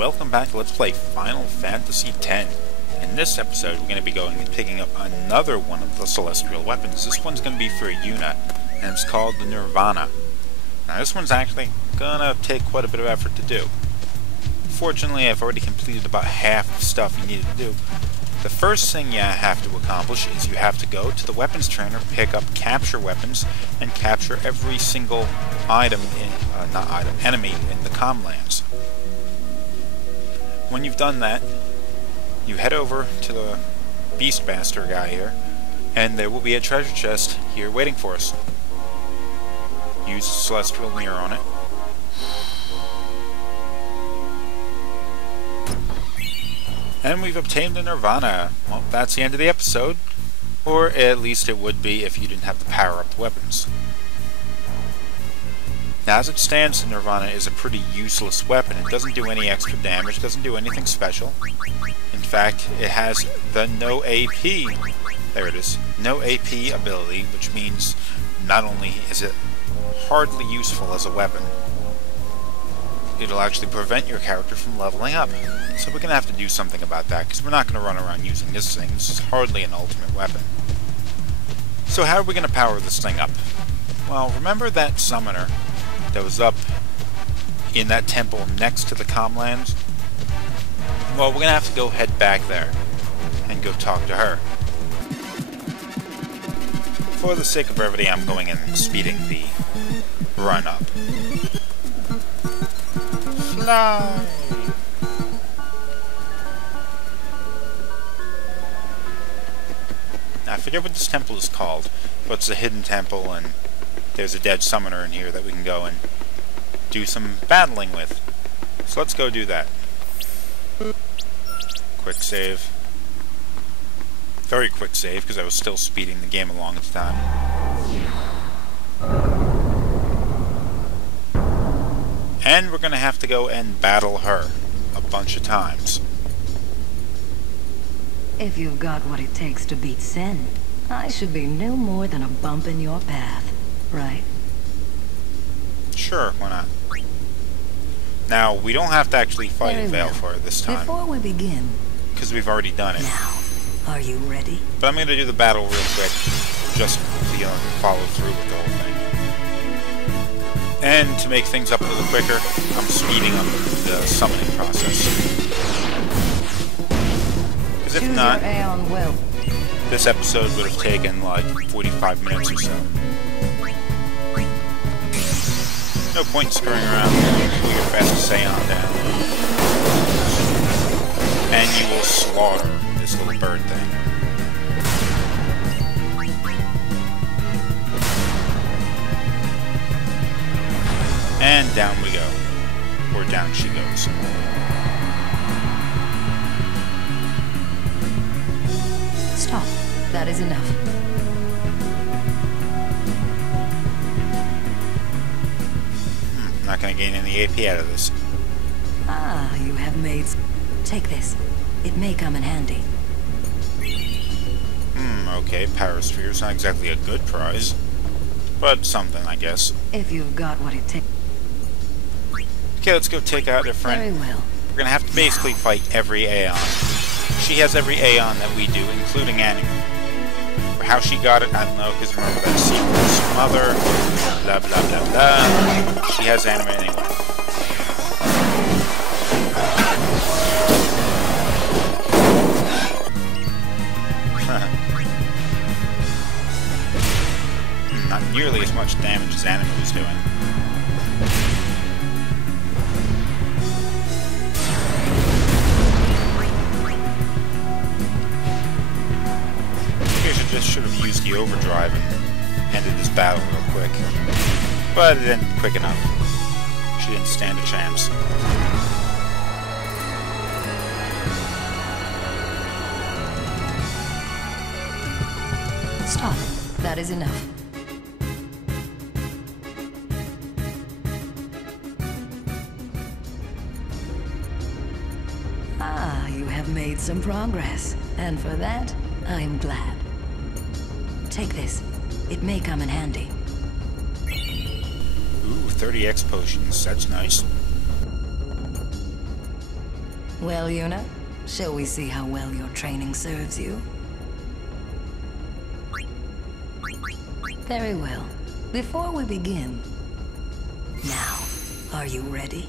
welcome back to Let's Play Final Fantasy X. In this episode, we're going to be going and picking up another one of the celestial weapons. This one's going to be for a unit, and it's called the Nirvana. Now this one's actually going to take quite a bit of effort to do. Fortunately, I've already completed about half the stuff you needed to do. The first thing you have to accomplish is you have to go to the weapons trainer, pick up capture weapons, and capture every single item in, enemy in the Comlands. When you've done that, you head over to the Beastmaster guy here, and there will be a treasure chest here waiting for us. Use the celestial mirror on it. And we've obtained the Nirvana. Well, that's the end of the episode. Or at least it would be if you didn't have to power up the weapons. Now, as it stands, the Nirvana is a pretty useless weapon. It doesn't do any extra damage, doesn't do anything special. In fact, it has the no AP, there it is, no AP ability, which means not only is it hardly useful as a weapon, it'll actually prevent your character from leveling up. So we're going to have to do something about that, because we're not going to run around using this thing. This is hardly an ultimate weapon. So how are we going to power this thing up? Well, remember that summoner that was up in that temple next to the Comlands? Well, we're going to have to go head back there and go talk to her. For the sake of brevity, I'm going and speeding the run up. Fly! I forget what this temple is called, but it's a hidden temple, and there's a dead summoner in here that we can go and do some battling with. So let's go do that. Quick save. Very quick save, because I was still speeding the game along at the time. And we're going to have to go and battle her a bunch of times. If you've got what it takes to beat Sin, I should be no more than a bump in your path, right? Sure, why not? Now, we don't have to actually fight in Vale for her this time. Before we begin, because we've already done it. now, are you ready? But I'm going to do the battle real quick, just to follow through with the whole thing. And to make things up a little quicker, I'm speeding up the summoning process. Because if not, aeon will. this episode would have taken like 45 minutes or so. No point screwing around. Do your best to stay on down. And you will slaughter this little bird thing. And down we go. Or down she goes. Stop. That is enough. Not going to gain any AP out of this. Ah, you have made... Take this. It may come in handy. Okay, Power Sphere's not exactly a good prize. But something, I guess. If you've got what it takes... Okay, let's go take out their friend. Very well. We're going to have to basically fight every Aeon. She has every Aeon that we do, including Anime. For how she got it, I don't know, because remember that secret mother, blah blah blah blah. She has Anime anyway. Not nearly as much damage as Anime was doing. Just should have used the overdrive and ended this battle real quick. But it didn't quick enough. She didn't stand a chance. Stop. That is enough. Ah, you have made some progress. And for that, I'm glad. Take this. It may come in handy. Ooh, 30x potions. That's nice. Well, Yuna, shall we see how well your training serves you? Very well. Before we begin... Now, are you ready?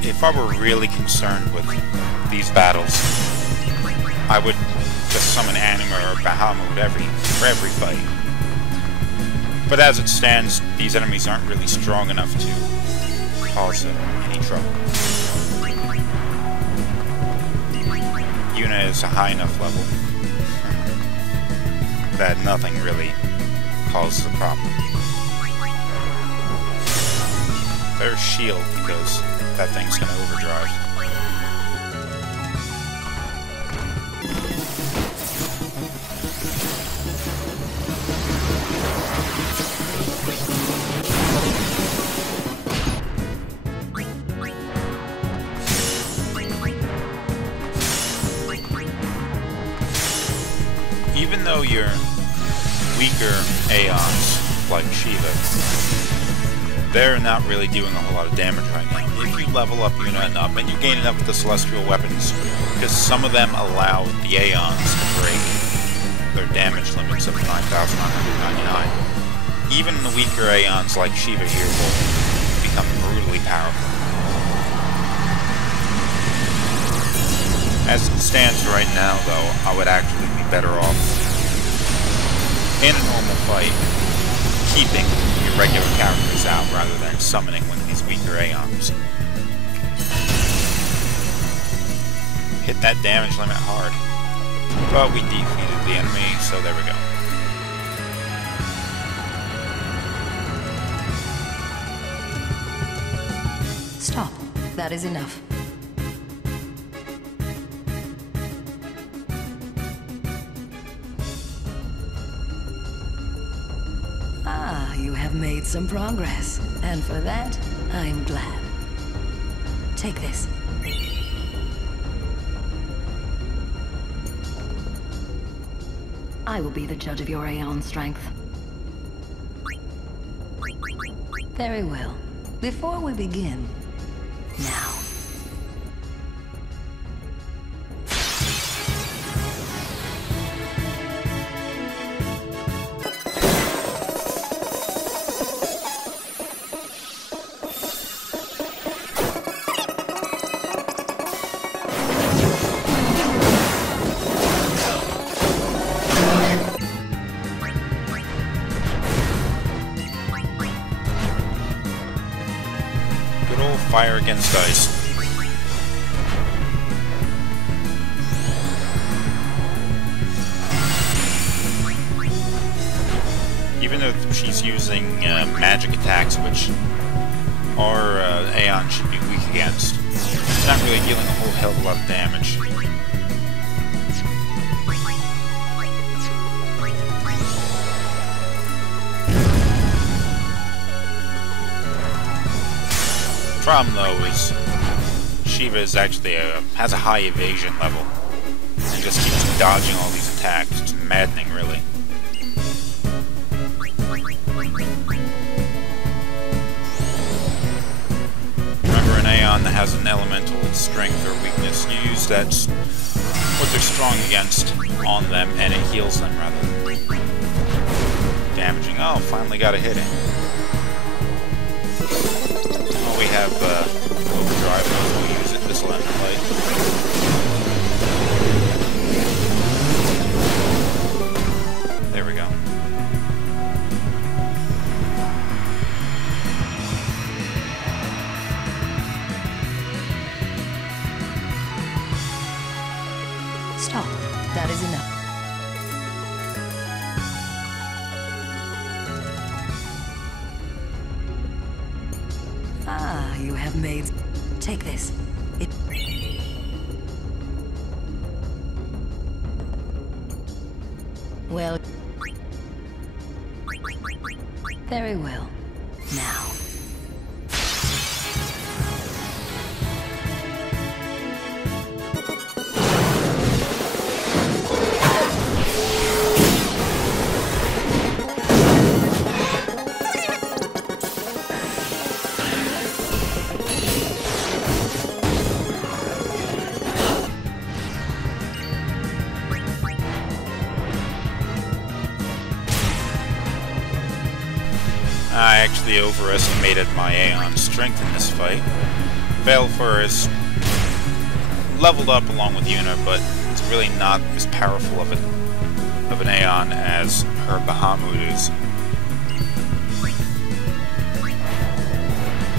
If I were really concerned with these battles, I would just summon Anima or Bahamut for every fight. But as it stands, these enemies aren't really strong enough to cause any trouble. Yuna is a high enough level that nothing really causes a problem. Better shield, because that thing's gonna overdrive. Even though you're weaker Aeons, like Shiva, they're not really doing a whole lot of damage right now. If you level up Yuna enough, and you gain enough of the celestial weapons, because some of them allow the Aeons to break their damage limits of 9,999. Even the weaker Aeons like Shiva here will become brutally powerful. As it stands right now, though, I would actually be better off in a normal fight keeping your regular characters out rather than summoning one of these weaker Aeons. Hit that damage limit hard. But we defeated the enemy, so there we go. Stop. That is enough. Ah, you have made some progress. And for that, I'm glad. Take this. I will be the judge of your aeon strength. Very well. Before we begin, now. Fire against ice. Even though she's using magic attacks, which our Aeon should be weak against, it's not really dealing a whole hell of a lot of damage. The problem, though, is Shiva is actually has a high evasion level and just keeps dodging all these attacks. It's maddening, really. Remember, an Aeon that has an elemental strength or weakness, you use that what they're strong against on them, and it heals them rather than damaging. Oh, finally got a hit in. We have overdrive, we'll use it this last fight. There we go. Stop. That is enough. Ah, you have made... Take this. It... Well... Very well. Now... I actually overestimated my aeon strength in this fight. Balefur is leveled up along with Yuna, but it's really not as powerful of an aeon as her Bahamut is.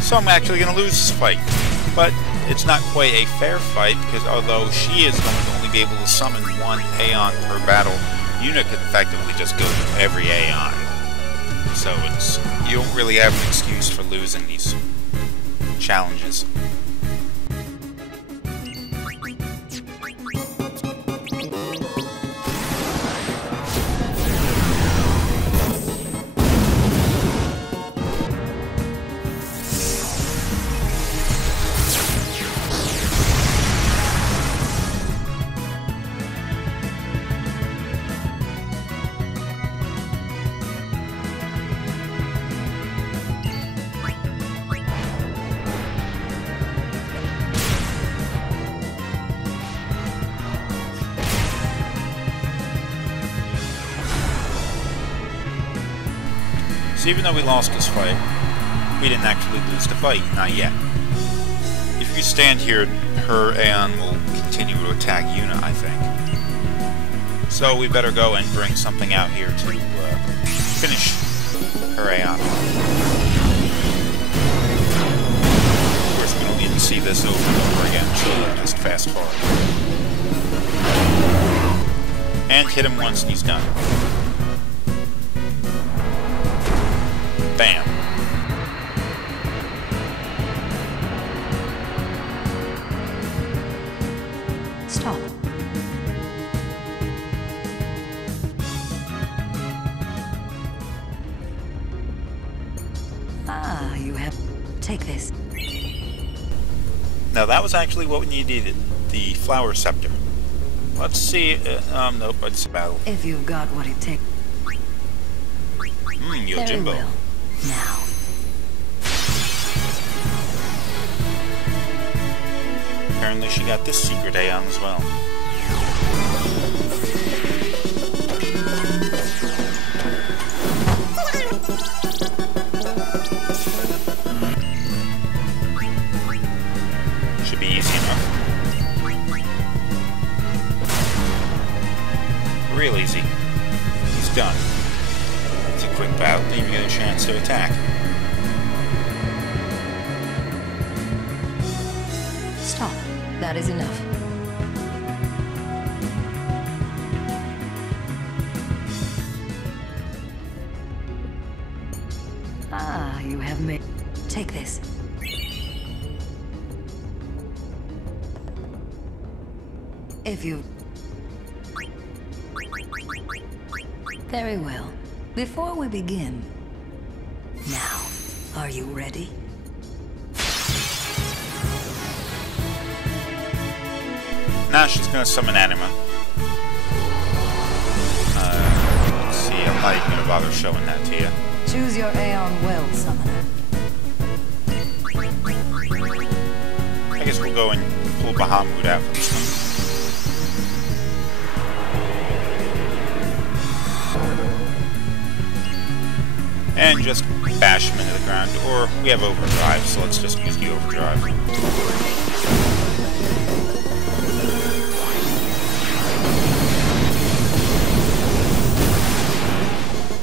So I'm actually going to lose this fight. But it's not quite a fair fight, because although she is going to only be able to summon one aeon per battle, Yuna could effectively just go through every aeon. So you don't really have an excuse for losing these challenges. So even though we lost this fight, we didn't actually lose the fight, not yet. If we stand here, her aeon will continue to attack Yuna, I think. So we better go and bring something out here to finish her aeon. Of course, we don't need to see this over and over again, she'll just fast forward. And hit him once and he's done. Bam. Stop. Ah, you have... Take this. Now that was actually what we needed, the flower scepter. Let's see, nope, it's a battle. If you've got what it takes. Yojimbo. Well. Now. Apparently she got this secret aeon as well. Should be easy enough. Real easy. He's done. It's a quick battle, didn't even get a chance to attack. Stop. That is enough. Ah, you have made... Take this. If you... Very well. Before we begin... Now, are you ready? Now she's gonna summon Anima. Let's see, I'm not even gonna bother showing that to you. Choose your aeon well, summoner. I guess we'll go and pull Bahamut out for this one. And just bash him into the ground, or we have overdrive, so let's just use the overdrive.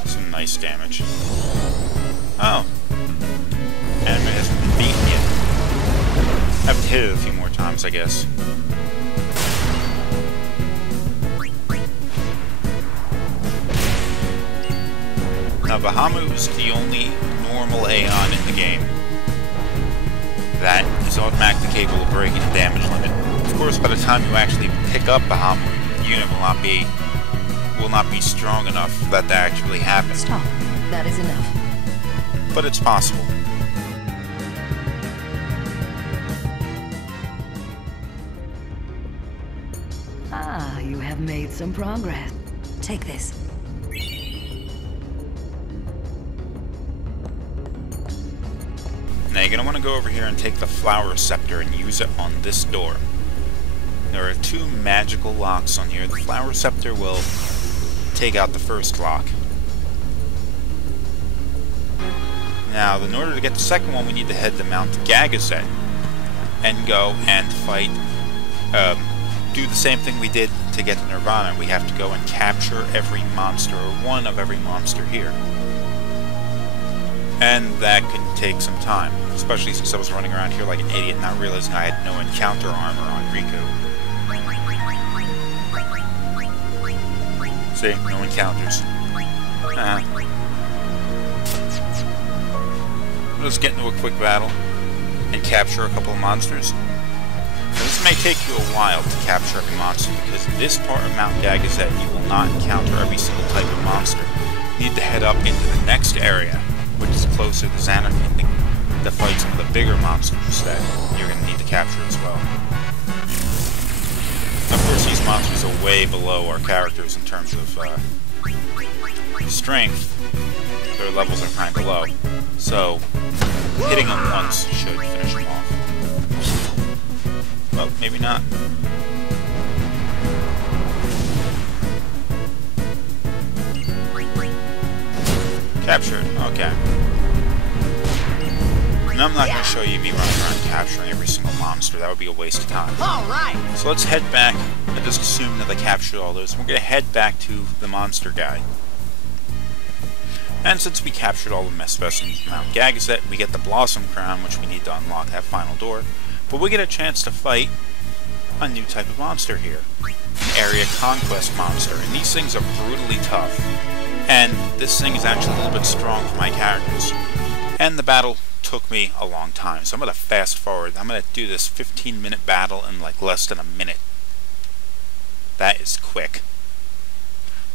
Some nice damage. Oh. Anima hasn't been beaten yet. Have to hit it a few more times, I guess. Now, Bahamut is the only normal aeon in the game that is automatically capable of breaking the damage limit. Of course, by the time you actually pick up Bahamut, the unit will not be strong enough for that to actually happen. Stop. That is enough. But it's possible. Ah, you have made some progress. Take this. Now you're going to want to go over here and take the flower scepter and use it on this door. There are two magical locks on here. The flower scepter will take out the first lock. Now, in order to get the second one, we need to head to Mount Gagazet and go and fight, do the same thing we did to get to Nirvana. We have to go and capture every monster, or one of every monster here. And that can take some time, especially since I was running around here like an idiot, not realizing I had no encounter armor on Riku. See? No encounters. We'll just get into a quick battle and capture a couple of monsters. Now, this may take you a while to capture every monster, because this part of Mount Gagazet you will not encounter every single type of monster. You need to head up into the next area, which is closer to Xanarkand, to fight some of the bigger monsters that you're going to need to capture as well. Of course, these monsters are way below our characters in terms of strength. Their levels are kind of low, so hitting them once should finish them off. Well, maybe not. Captured. Okay. And I'm not going to show you me running around capturing every single monster. That would be a waste of time. Alright! So let's head back. I just assume that I captured all those. We're going to head back to the monster guy. And since we captured all of them, especially in Mount Gagazet, we get the Blossom Crown, which we need to unlock that final door. But we get a chance to fight a new type of monster here. An Area Conquest monster. And these things are brutally tough. And this thing is actually a little bit strong for my characters. And the battle took me a long time, so I'm going to fast forward. I'm going to do this 15-minute battle in like less than a minute. That is quick.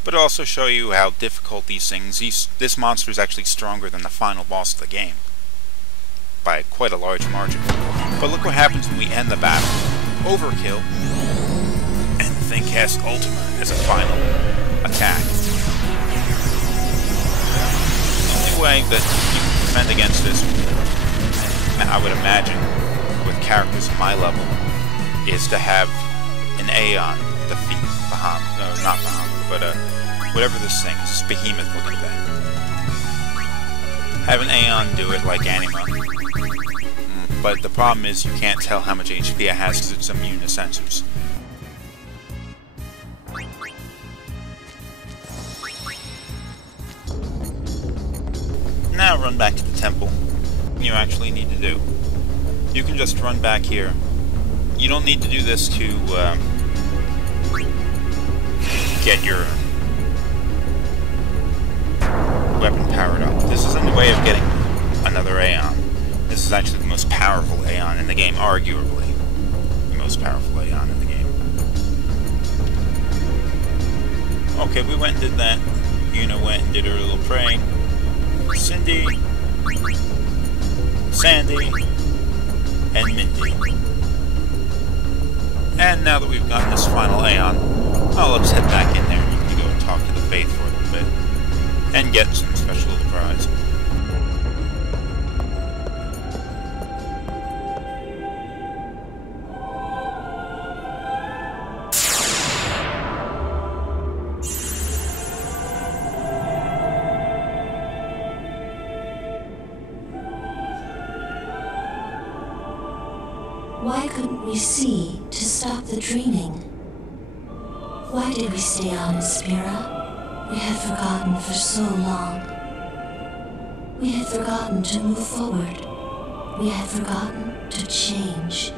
But it'll also show you how difficult these things... This monster is actually stronger than the final boss of the game. By quite a large margin. But look what happens when we end the battle. Overkill. And the thing casts Ultima as a final attack. The only way that you can defend against this, and I would imagine with characters of my level, is to have an aeon defeat Bahamut. No, not Bahamut, but whatever this thing is, this behemoth looking thing. Have an aeon do it like Anima. But the problem is you can't tell how much HP it has because it's immune to sensors. Now run back to the temple. You actually need to do. You can just run back here. You don't need to do this to get your weapon powered up. This is a way of getting another aeon. This is actually the most powerful aeon in the game, arguably. The most powerful aeon in the game. Okay, we went and did that. Yuna went and did her little praying. Cindy, Sandy, and Mindy. And now that we've gotten this final aeon, let's head back in there and you can go and talk to the Faith for a little bit. And get some special little prize. Why couldn't we see to stop the dreaming? Why did we stay on Spira? We had forgotten for so long. We had forgotten to move forward. We had forgotten to change.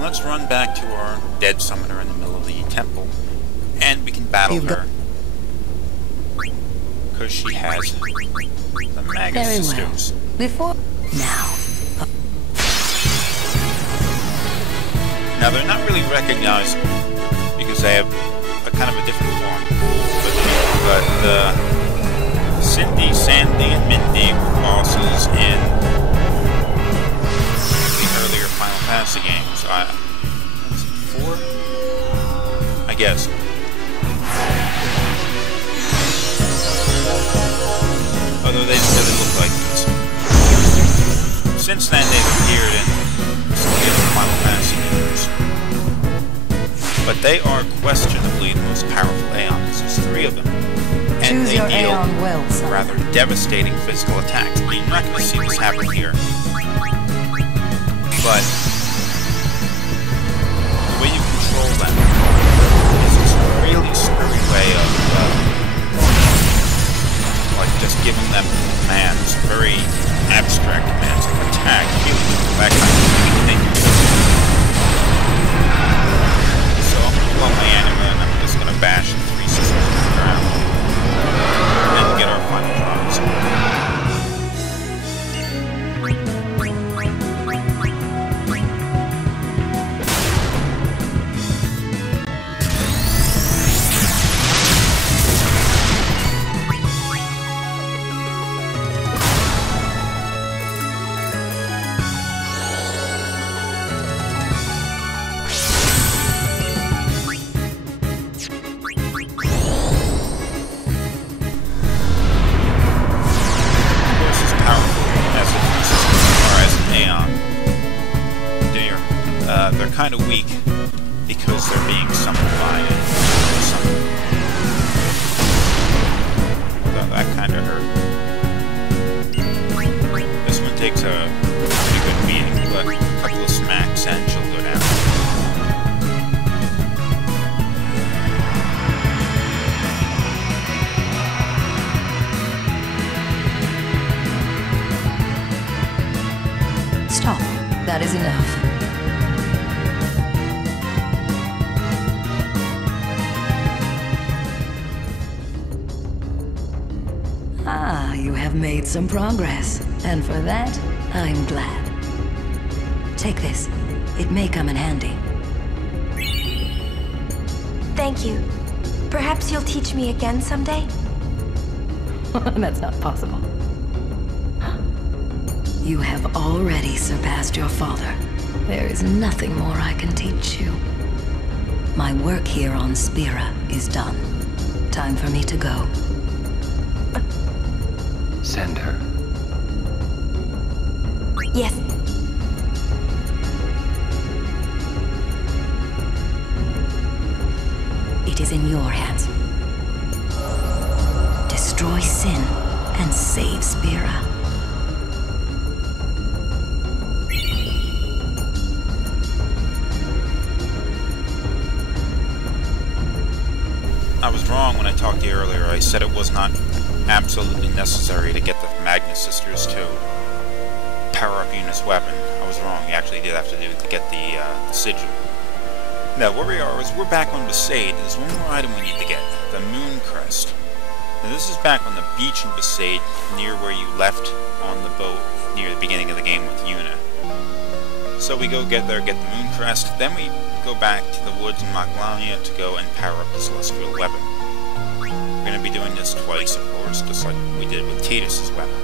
Let's run back to our dead summoner in the middle of the temple, and we can battle her. Because she has the Magus sisters. Well. Before... Now. Now, they're not really recognizable, because they have a kind of a different form. But Cindy, Sandy, and Mindy were bosses in the earlier Final Fantasy games. Was it 4? I guess. Although they didn't really look like this. Since then, they've appeared in some of the Final Fantasy games. But they are questionably the most powerful aeons. There's 3 of them. And Choose they your deal aeon well, son. rather devastating physical attacks. I mean, you're not going to see this happen here. But the way you control them is this really screwy way of like just giving them commands, very abstract commands like attack, heal, that kind of thing. So I'm going to pull out my anima and I'm just going to bash the 3 systems on the ground and get our final drops. They're kind of weak because they're being summoned by it. So that kind of hurt. This one takes a pretty good beating, but a couple of smacks and she'll go down. Stop. That is enough. Ah, you have made some progress, and for that, I'm glad. Take this. It may come in handy. Thank you. Perhaps you'll teach me again someday? That's not possible. You have already surpassed your father. There is nothing more I can teach you. My work here on Spira is done. Time for me to go. Send her. Yes. It is in your hands. Destroy sin and save Spira. I was wrong when I talked to you earlier. I said it was not absolutely necessary to get the Magnus Sisters to power up Yuna's weapon. I was wrong. You actually did have to do it to get the sigil. Now, where we are is we're back on Besaid. There's one more item we need to get, the Moon Crest. Now, this is back on the beach in Besaid, near where you left on the boat near the beginning of the game with Yuna. So we go get there, get the Moon Crest, then we go back to the woods in Maglania to go and power up the Celestial weapon. We're going to be doing this twice, of course, just like we did with Tidus' weapon.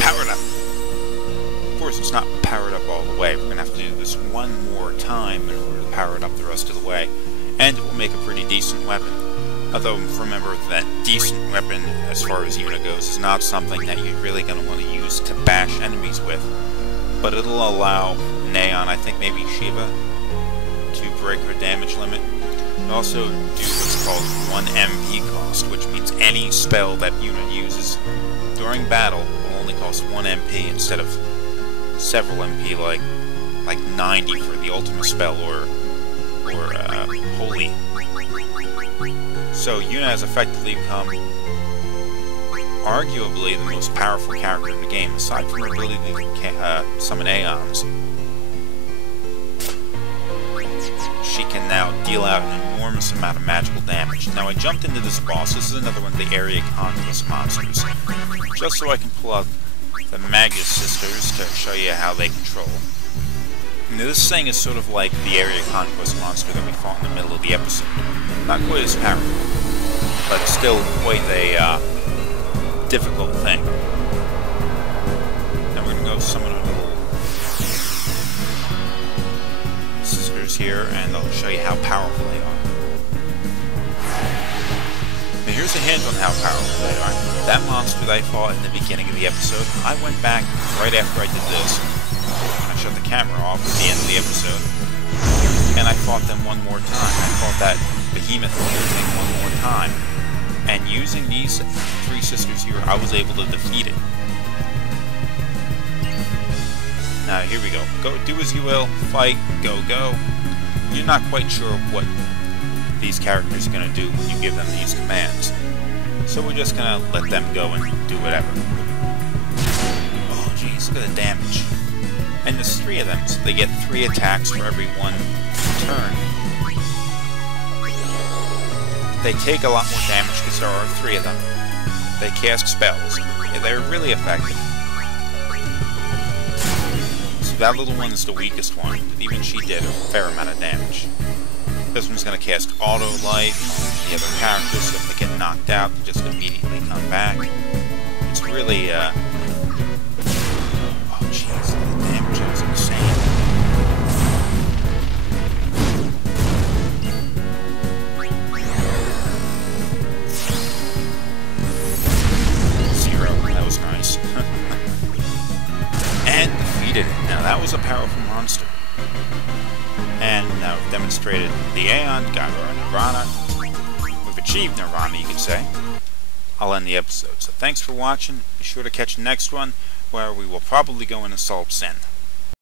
Powered up! Of course, it's not powered up all the way. We're going to have to do this one more time in order to power it up the rest of the way. And it will make a pretty decent weapon. Although, remember that decent weapon, as far as Yuna goes, is not something that you're really going to want to use to bash enemies with. But it'll allow Neon, I think maybe Shiva, to break her damage limit. It'll also do what's called 1 MP cost, which means any spell that Yuna uses during battle will only cost 1 MP instead of several MP, like 90 for the ultimate spell or Holy. So Yuna has effectively become arguably the most powerful character in the game, aside from her ability to summon aeons. She can now deal out an enormous amount of magical damage. Now I jumped into this boss. This is another one of the area conquest monsters, just so I can pull out the Magus Sisters to show you how they control. Now, this thing is sort of like the area conquest monster that we fought in the middle of the episode. Not quite as powerful, but still quite a difficult thing. Now we're going to go summon a little sisters here, and I'll show you how powerful they are. here's a hint on how powerful they are. That monster that I fought in the beginning of the episode, I went back right after I did this. I shut the camera off at the end of the episode, and I fought them one more time. I fought that behemoth thing one more time. And using these three sisters here, I was able to defeat it. Now, here we go. Go, do as you will. Fight. Go, go. You're not quite sure what these characters are going to do when you give them these commands. So we're just going to let them go and do whatever. Oh, jeez. Look at the damage. And there's three of them, so they get 3 attacks for every one turn. They take a lot more damage because there are 3 of them. They cast spells. Yeah, they're really effective. That little one is the weakest one, but even she did a fair amount of damage. This one's going to cast auto life. The other characters, so if they get knocked out, they just immediately come back. It's really, oh jeez, the damage is insane. Zero, that was nice. And defeated it. Now that was a powerful monster. And now we've demonstrated the Aeon, got our Nirvana. We've achieved Nirvana, you could say. I'll end the episode. So thanks for watching. Be sure to catch the next one, where we will probably go and assault Sin.